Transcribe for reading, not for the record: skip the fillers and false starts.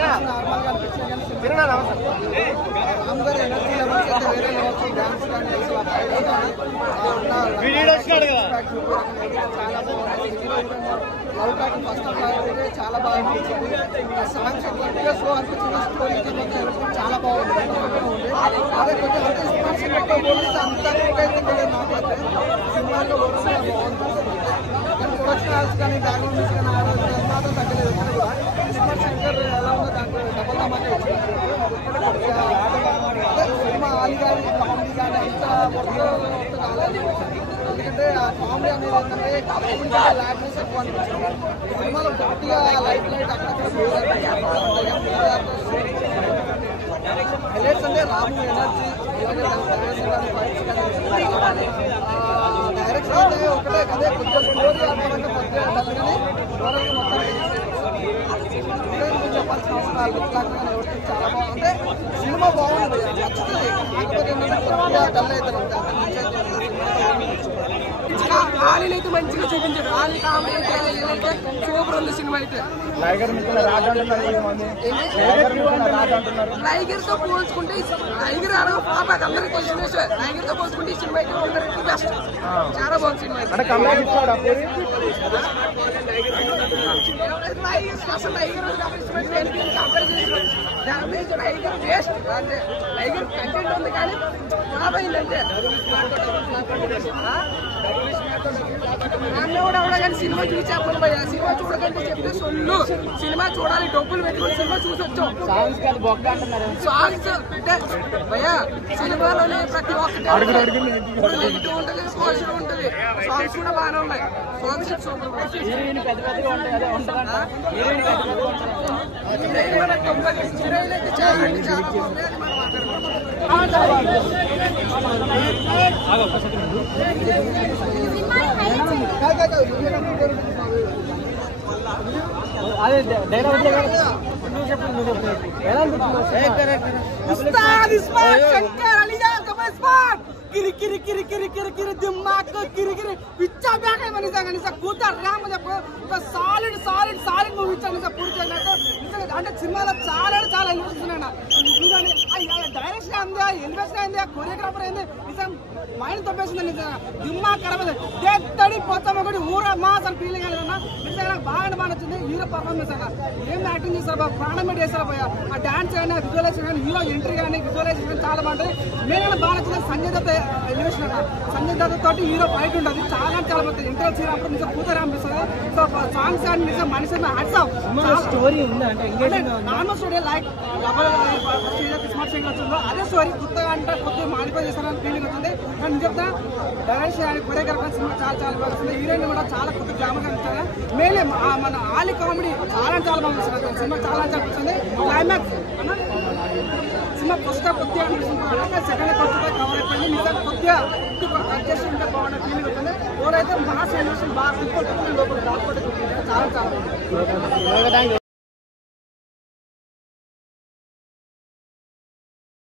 నార్మల్గా అనిపించింది కానీ రామ్గారు ఎనర్జీ లెవెల్స్ అయితే వేరే లెవెల్స్ డాన్స్ కానీ చాలా బాగుంది. లవ్ ట్రాక్ ఫస్ట్ అయితే చాలా బాగా అనిపించింది. సాంగ్స్ కొద్దిగా స్లో అనిపించింది, స్టోరీ చాలా బాగుంది. అదే కొంచెం అంటే సినిమా పోలీసు అంతా అయితే నాకైతే సినిమాలో బాగుంది. ప్రొడక్షన్ హౌస్ కానీ బ్యాక్గ్రౌండ్ మ్యూజిక్ కానీ మాత్రం తగ్గలేదు. సినిమా శంకర్ ఎలా ఉందో దాంట్లో డబల్ ధమాకా ఇచ్చారు. సినిమా ఆలి కానీ కామెడీ కానీ అంత మొత్తం కాలేదు. ఎందుకంటే ఆ కామెడీ అనేది ఏంటంటే లాడ్నెస్ ఎక్కువ అనిపించింది. సినిమాలో గట్టిగా లైట్ అక్కడక్కడ హైలైట్స్ అంటే రాము ఎనర్జీ డైరెక్షన్ అయితే ఒకటే కదే కొద్దిగా స్టోరీ ఆధారంగా కొద్దిగా కానీ మొత్తం చెప్పాల్సిన అవసరాలు ఎవరికి చాలా బాగుంటే సినిమా బాగుంది, నచ్చుతుంది. కాకపోతే కొద్దిగా డల్ అవుతారు. ఆలీలు అయితే మంచిగా చూపించాడు. ఆలీ కామెడీ అయితే సూపర్ ఉంది సినిమా అయితే. లైగర్ తో పోల్చుకుంటే లైగర్ అందరికీ తెలిసిన విషయం. లైగర్ తో పోల్చుకుంటే ఈ సినిమా అయితే బెస్ట్, చాలా బాగుంది సినిమా. లైగర్ వేస్ట్ అంటే లైగర్ కంటెంట్ ఉంది కానీ బాబైందంటే నన్ను కూడా కానీ సినిమా చూసి చెప్పను భయ్యా. సినిమా చూడకంటే చెప్తే సొల్లు. సినిమా చూడాలి, డబ్బులు పెట్టుకుని సినిమా చూసి వచ్చాం. సాంగ్స్ అంటే భయ్యా సినిమాలోనే ప్రతి ఒక్కటి నెగిటివ్ ఉంటుంది, పాజిటివ్ ఉంటుంది. సాంగ్స్ కూడా బాగానే ఉన్నాయి. Songs super. హీరోయిన్ అయితే చాలా కిరి కిరి కిరి కిరి కిరి కిరి దిమాగ్ కిరి కిరి పిచ్చా బ్యాక్ है నిజంగా కూత రామ్ చెప్పు సాలిడ్ సాలిడ్ సాలిడ్ మూవీ ఇచ్చాను పూర్తి నిజంగా. అంటే సినిమాలో చాలా చాలా ఎలివేషన్ డైరెక్షన్ అయింది, ఎలివేషన్ అయింది, కొరియోగ్రాఫర్ అయింది. నిజం మైండ్ తప్పేసింది. నిజంగా దిమాగ్ ఖరాబ్ అయింది. తడి పోతాం ఒకటి ఊర మాస్ అని ఫీలింగ్ అయిందన్నా. నిజంగా బాగా నచ్చింది. హీరో పర్ఫార్మెన్స్ అన్న ఏం యాక్టింగ్ చేస్తారు బాబు, ప్రాణం పెట్టి చేస్తారు పోయా. ఆ డాన్స్ అయినా విజువలైజేషన్ కానీ హీరో ఎంట్రీ కానీ విజువలైజేషన్ కానీ చాలా బాగుంటుంది. మెయిన్ బాగా నచ్చింది సంజయ్ దత్ ఎలివేషన్ అన్న. సంజయ్ దత్ తోటి హీరో ఫైట్ ఉంటుంది, చాలా చాలా బాగుంటుంది. ఇంటర్ సీన్ నిజం కూతురు అనిపిస్తుంది. సో సాంగ్స్ కానీ నిజం మనిషి స్టోరీ ఉంది అంటే normal story like smart Singh వచ్చిందో అదే స్టోరీ కొత్తగా అంటే కొద్దిగా మాడిపోయి చేస్తారని ఫీలింగ్ వస్తుంది. నేను చెప్తా డైరెక్షన్ కొరియోగ్రాఫర్ సినిమా చాలా చాలా బాగా వస్తుంది. హీరోయిన్ కూడా చాలా కొత్త గ్రామర్ కనిపిస్తుంది. మెయిన్ మన ఆలి కామెడీ చాలా చాలా బాగా వస్తుంది. సినిమా చాలా అనిపిస్తుంది. క్లైమాక్స్ సినిమా ఫస్ట్ కొద్దిగా అనిపిస్తుంది, సెకండ్ కొద్దిగా కవర్ అయిపోయింది. నిజంగా కొద్దిగా అడ్జస్ట్ ఉంటే బాగుండే ఫీలింగ్ ఉంటుంది. ఎవరైతే మాస్ ఎలివేషన్ బాగా లోపల చాలా చాలా